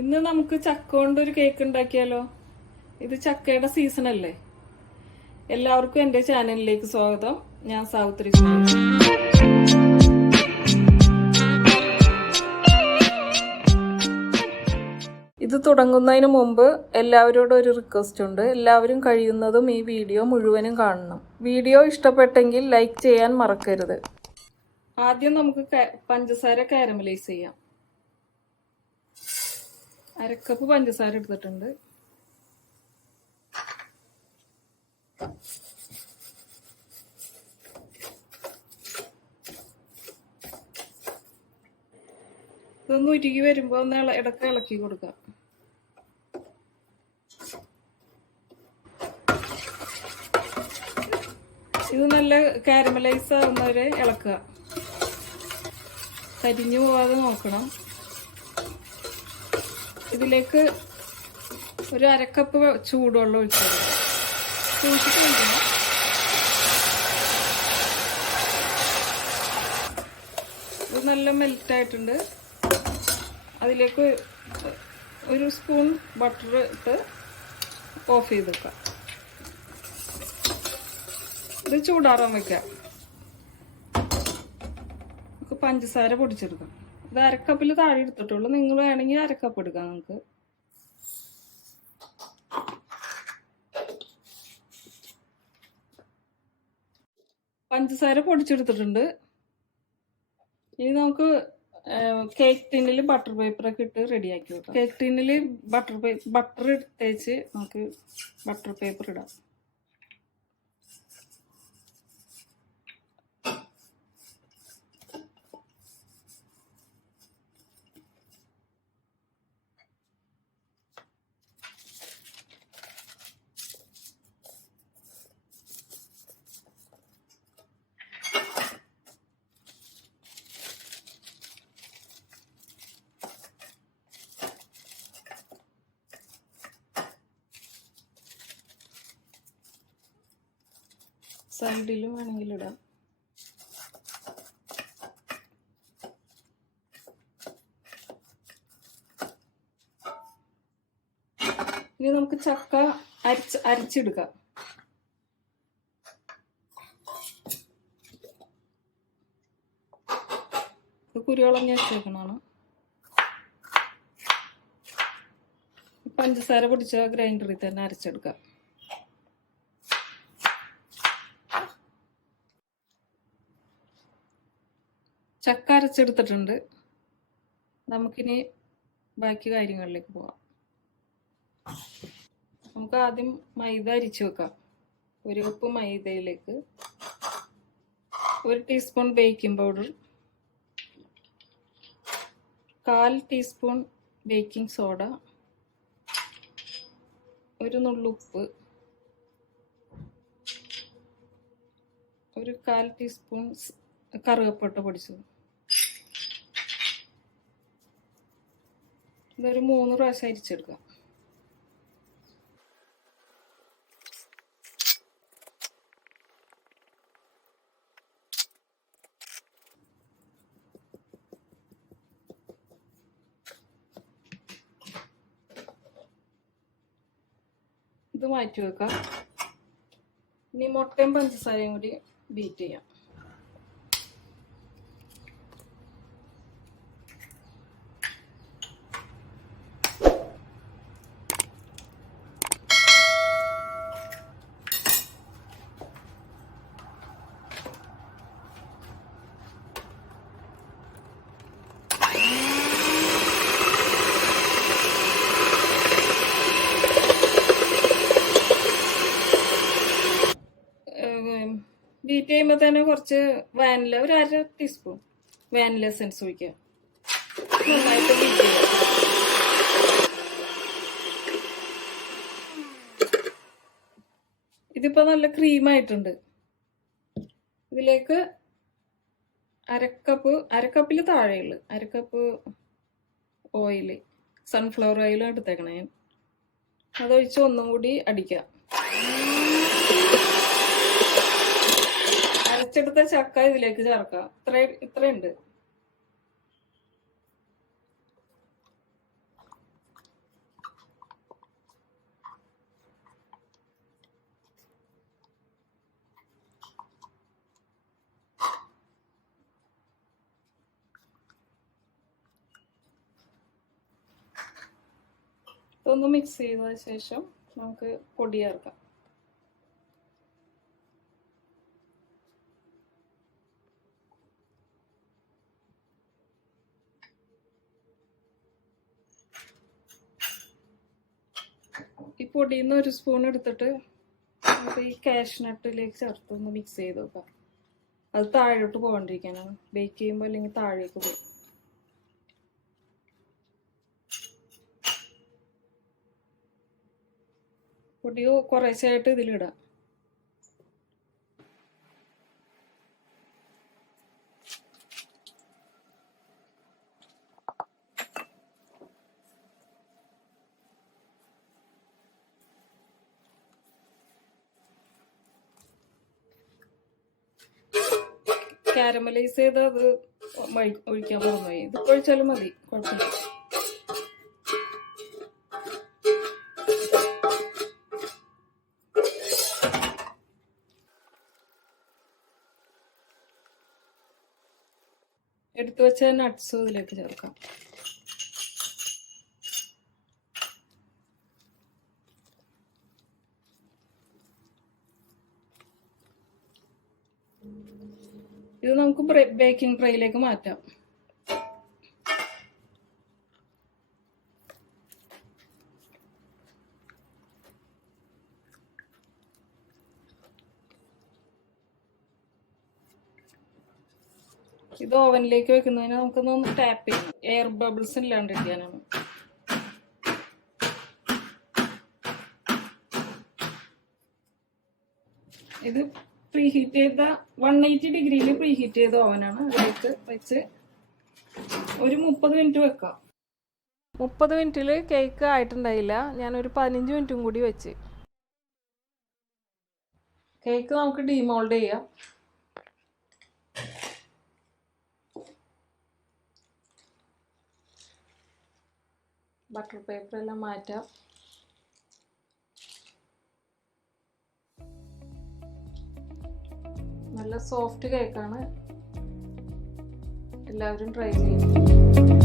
ഇന്ന് നമുക്ക് ചക്ക കൊണ്ടൊരു കേക്ക് ഉണ്ടാക്കിയാലോ? ഇത് ചക്കയുടെ സീസൺ അല്ലേ. എല്ലാവർക്കും എൻ്റെ ചാനലിലേക്ക് സ്വാഗതം. ഞാൻ സാവിത്രി. ഇത് തുടങ്ങുന്നതിന് മുമ്പ് എല്ലാവരോടും ഒരു റിക്വസ്റ്റ് ഉണ്ട്. എല്ലാവരും കഴിയുന്നതും ഈ വീഡിയോ മുഴുവനും കാണണം. വീഡിയോ ഇഷ്ടപ്പെട്ടെങ്കിൽ ലൈക്ക് ചെയ്യാൻ മറക്കരുത്. ആദ്യം നമുക്ക് പഞ്ചസാര കാരമലൈസ് ചെയ്യാം. 1/2 കപ്പ് പഞ്ചസാര എടുത്തിട്ടുണ്ട്. ഇതൊന്ന് ഉരുകി വരുമ്പോൾ ഒന്ന് ഇടയ്ക്ക് ഇളക്കി കൊടുക്കാം. ഇത് നല്ല കാരമലൈസ് ആവുന്നവരെ ഇളക്കുക. കരിഞ്ഞു പോകാതെ നോക്കണം. ഇതിലേക്ക് ഒരു 1/2 കപ്പ് ചൂടുവെള്ളം ഒഴിച്ചത് സൂക്ഷിച്ച് ഒഴിക്കണം. ഇത് നല്ല മെൽറ്റായിട്ടുണ്ട്. അതിലേക്ക് ഒരു സ്പൂൺ ബട്ടർ ഇട്ട് ഓഫ് ചെയ്ത് വെക്കാം. ഇത് ചൂടാറാൻ വെക്കാം. നമുക്ക് പഞ്ചസാര പൊടിച്ചെടുക്കാം. ഇത് 1/2 കപ്പിൽ താഴെ എടുത്തിട്ടുള്ളൂ. നിങ്ങൾ വേണമെങ്കിൽ 1/2 കപ്പ് എടുക്കാം. നമുക്ക് പഞ്ചസാര പൊടിച്ചെടുത്തിട്ടുണ്ട്. ഇനി നമുക്ക് കേക്ക് ടിന്നിൽ ബട്ടർ പേപ്പറൊക്കെ ഇട്ട് റെഡിയാക്കി വെക്കാം. കേക്ക് ടിന്നിൽ ബട്ടർ തേച്ച് നമുക്ക് ബട്ടർ പേപ്പർ ഇടാം. സൈഡിലും വേണമെങ്കിൽ ഇടാം. ഇനി നമുക്ക് ചക്ക അരച്ചെടുക്കാം. കുരുകളഞ്ഞ് വെച്ചേക്കണതാണ്. പഞ്ചസാര പൊടിച്ച ഗ്രൈൻഡറിൽ തന്നെ അരച്ചെടുക്കാം. ചക്ക അരച്ചെടുത്തിട്ടുണ്ട്. നമുക്കിനി ബാക്കി കാര്യങ്ങളിലേക്ക് പോകാം. നമുക്ക് ആദ്യം മൈദ അരിച്ചു വെക്കാം. 1 കപ്പ് മൈദയിലേക്ക് 1 teaspoon baking powder, 1/4 teaspoon baking soda, 1 നുള്ളുപ്പ്, 1/4 ടീസ്പൂൺ കറുകപ്പട്ട പൊടിച്ചത്. ഇതൊരു 3 പ്രാവശ്യം അരിച്ചെടുക്കാം. ഇത് മാറ്റി വെക്കാം. ഇനി മുട്ടയും പഞ്ചസാരയും കൂടി ബീറ്റ് ചെയ്യാം. ബീറ്റ് ചെയ്യുമ്പോൾ തന്നെ കുറച്ച് വാനില, ഒരു 1/2 ടീസ്പൂൺ വാനില എസൻസ് ഒഴിക്കുക. നന്നായിട്ട് ബീറ്റ് ചെയ്യുക. ഇതിപ്പോൾ നല്ല ക്രീമായിട്ടുണ്ട്. ഇതിലേക്ക് 1/2 കപ്പിൽ താഴെയുള്ളു 1/2 കപ്പ് ഓയിൽ, സൺഫ്ലവർ ഓയിലും എടുത്തേക്കണേ. അതൊഴിച്ച് ഒന്നും കൂടി അടിക്കാം. മുറിച്ചെടുത്ത ചക്ക ഇതിലേക്ക് ചേർക്കാം. ഇത്രയുണ്ട്. ഇതൊന്ന് മിക്സ് ചെയ്ത ശേഷം നമുക്ക് പൊടി ചേർക്കാം. ഈ പൊടിയിൽ നിന്ന് 1 സ്പൂൺ എടുത്തിട്ട് നമുക്ക് ഈ കാഷ്നട്ടിലേക്ക് ചേർത്തൊന്ന് മിക്സ് ചെയ്ത് നോക്കാം. അത് താഴോട്ട് പോകാണ്ടിരിക്കാനാണ്. ബേക്ക് ചെയ്യുമ്പോൾ അല്ലെങ്കിൽ താഴേക്ക് പോകും. പൊടി കുറേശ്ശായിട്ട് ഇതിലിടാം. കാരമലൈസ് ചെയ്ത് അത് ഒഴിക്കാൻ മറന്നുപോയി. ഇത് ഒഴിച്ചാലും മതി, കുഴപ്പമില്ല. എടുത്തു വെച്ച നട്ട്സ് ഇതിലേക്ക് ചേർക്കാം. ഇത് നമുക്ക് ബേക്കിംഗ് ട്രേയിലേക്ക് മാറ്റാം. ഇത് ഓവനിലേക്ക് വെക്കുന്നതിന് നമുക്കൊന്ന് ടാപ്പ് ചെയ്യണം. എയർ ബബിൾസ് ഇല്ലാണ്ടിരിക്കാനാണ്. ഇത് പ്രീഹീറ്റ് ചെയ്ത 180 ഡിഗ്രിയിൽ പ്രീഹീറ്റ് ചെയ്ത ഓവനാണ്. അതിലേക്ക് വെച്ച് ഒരു 30 മിനിറ്റ് വെക്കാം. 30 മിനിറ്റിൽ കേക്ക് ആയിട്ടുണ്ടായില്ല. ഞാനൊരു 15 മിനിറ്റും കൂടി വെച്ച്. കേക്ക് നമുക്ക് ഡീമോൾഡ് ചെയ്യാം. ബട്ടർ പേപ്പർ എല്ലാം മാറ്റാം. നല്ല സോഫ്റ്റ് കേക്കാണ്. എല്ലാവരും ട്രൈ ചെയ്യും.